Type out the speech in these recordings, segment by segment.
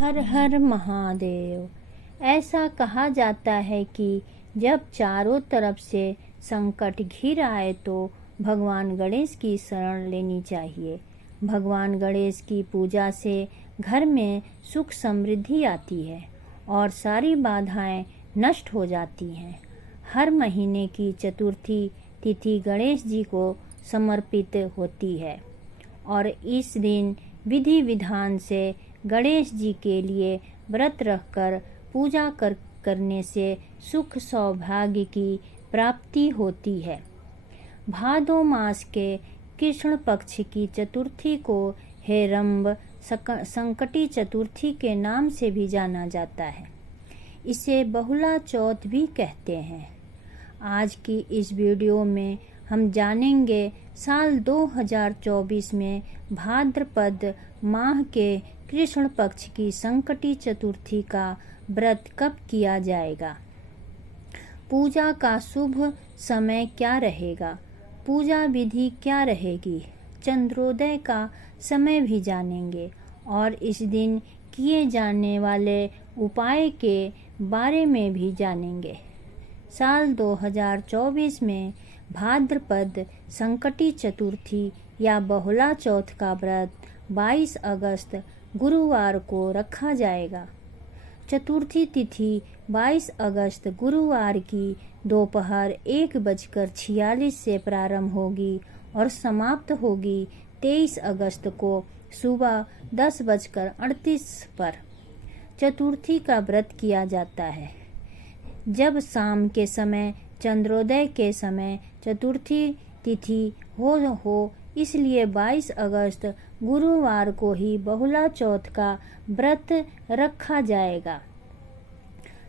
हर हर महादेव। ऐसा कहा जाता है कि जब चारों तरफ से संकट घिर आए तो भगवान गणेश की शरण लेनी चाहिए। भगवान गणेश की पूजा से घर में सुख समृद्धि आती है और सारी बाधाएं नष्ट हो जाती हैं। हर महीने की चतुर्थी तिथि गणेश जी को समर्पित होती है और इस दिन विधि विधान से गणेश जी के लिए व्रत रखकर पूजा करने से सुख सौभाग्य की प्राप्ति होती है। भादो मास के कृष्ण पक्ष की चतुर्थी को हेरंब संकटी चतुर्थी के नाम से भी जाना जाता है। इसे बहुला चौथ भी कहते हैं। आज की इस वीडियो में हम जानेंगे साल 2024 में भाद्रपद माह के कृष्ण पक्ष की संकटी चतुर्थी का व्रत कब किया जाएगा, पूजा का शुभ समय क्या रहेगा, पूजा विधि क्या रहेगी, चंद्रोदय का समय भी जानेंगे और इस दिन किए जाने वाले उपाय के बारे में भी जानेंगे। साल 2024 में भाद्रपद संकटी चतुर्थी या बहुला चौथ का व्रत 22 अगस्त गुरुवार को रखा जाएगा। चतुर्थी तिथि 22 अगस्त गुरुवार की दोपहर 1:46 से प्रारंभ होगी और समाप्त होगी 23 अगस्त को सुबह 10:38 पर। चतुर्थी का व्रत किया जाता है जब शाम के समय चंद्रोदय के समय चतुर्थी तिथि हो, इसलिए 22 अगस्त गुरुवार को ही बहुला चौथ का व्रत रखा जाएगा।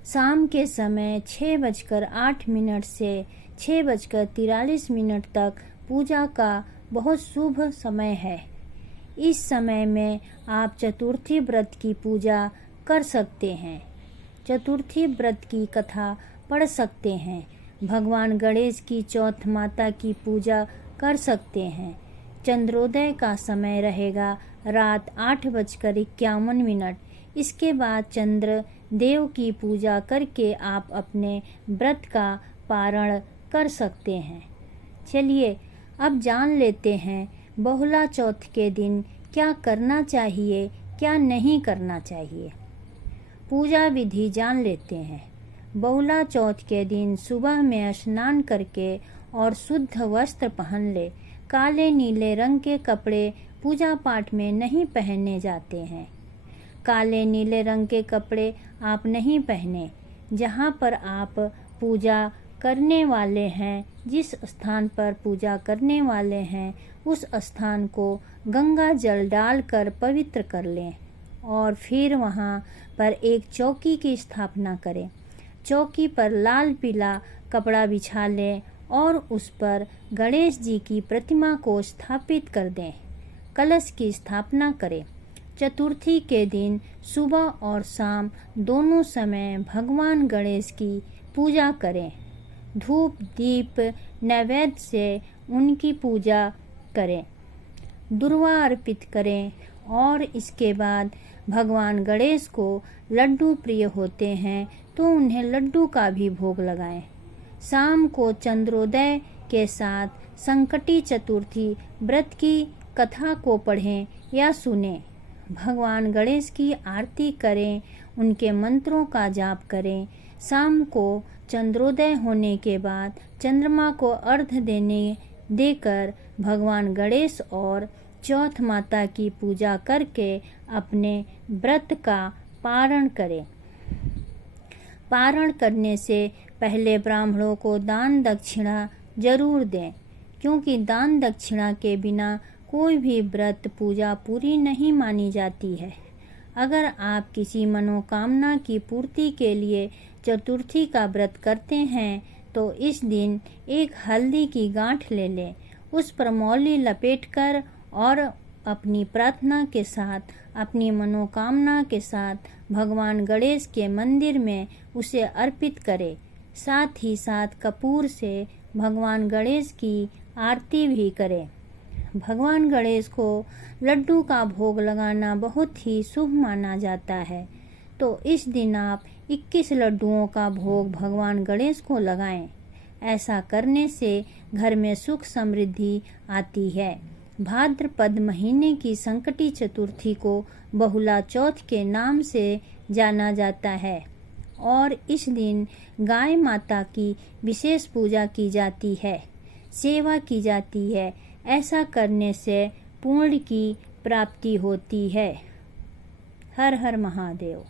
शाम के समय 6:08 से 6:43 तक पूजा का बहुत शुभ समय है। इस समय में आप चतुर्थी व्रत की पूजा कर सकते हैं, चतुर्थी व्रत की कथा पढ़ सकते हैं, भगवान गणेश की चौथ माता की पूजा कर सकते हैं। चंद्रोदय का समय रहेगा रात 8:51। इसके बाद चंद्र देव की पूजा करके आप अपने व्रत का पारण कर सकते हैं। चलिए अब जान लेते हैं बहुला चौथ के दिन क्या करना चाहिए, क्या नहीं करना चाहिए। पूजा विधि जान लेते हैं। बहुला चौथ के दिन सुबह में स्नान करके और शुद्ध वस्त्र पहन ले। काले नीले रंग के कपड़े पूजा पाठ में नहीं पहने जाते हैं। काले नीले रंग के कपड़े आप नहीं पहने। जहाँ पर आप पूजा करने वाले हैं, जिस स्थान पर पूजा करने वाले हैं, उस स्थान को गंगा जल डालकर पवित्र कर लें और फिर वहाँ पर एक चौकी की स्थापना करें। चौकी पर लाल पीला कपड़ा बिछा लें और उस पर गणेश जी की प्रतिमा को स्थापित कर दें। कलश की स्थापना करें। चतुर्थी के दिन सुबह और शाम दोनों समय भगवान गणेश की पूजा करें। धूप दीप नैवेद्य से उनकी पूजा करें, दुर्वा अर्पित करें और इसके बाद भगवान गणेश को लड्डू प्रिय होते हैं तो उन्हें लड्डू का भी भोग लगाएं। शाम को चंद्रोदय के साथ संकटी चतुर्थी व्रत की कथा को पढ़ें या सुनें। भगवान गणेश की आरती करें, उनके मंत्रों का जाप करें। शाम को चंद्रोदय होने के बाद चंद्रमा को अर्घ्य देकर भगवान गणेश और चौथ माता की पूजा करके अपने व्रत का पारण करें। पारण करने से पहले ब्राह्मणों को दान दक्षिणा जरूर दें, क्योंकि दान दक्षिणा के बिना कोई भी व्रत पूजा पूरी नहीं मानी जाती है। अगर आप किसी मनोकामना की पूर्ति के लिए चतुर्थी का व्रत करते हैं तो इस दिन एक हल्दी की गांठ ले लें, उस पर मौली लपेटकर और अपनी प्रार्थना के साथ, अपनी मनोकामना के साथ भगवान गणेश के मंदिर में उसे अर्पित करें। साथ ही साथ कपूर से भगवान गणेश की आरती भी करें। भगवान गणेश को लड्डू का भोग लगाना बहुत ही शुभ माना जाता है। तो इस दिन आप 21 लड्डुओं का भोग भगवान गणेश को लगाएं। ऐसा करने से घर में सुख समृद्धि आती है। भाद्रपद महीने की संकटी चतुर्थी को बहुला चौथ के नाम से जाना जाता है और इस दिन गाय माता की विशेष पूजा की जाती है, सेवा की जाती है। ऐसा करने से पुण्य की प्राप्ति होती है। हर हर महादेव।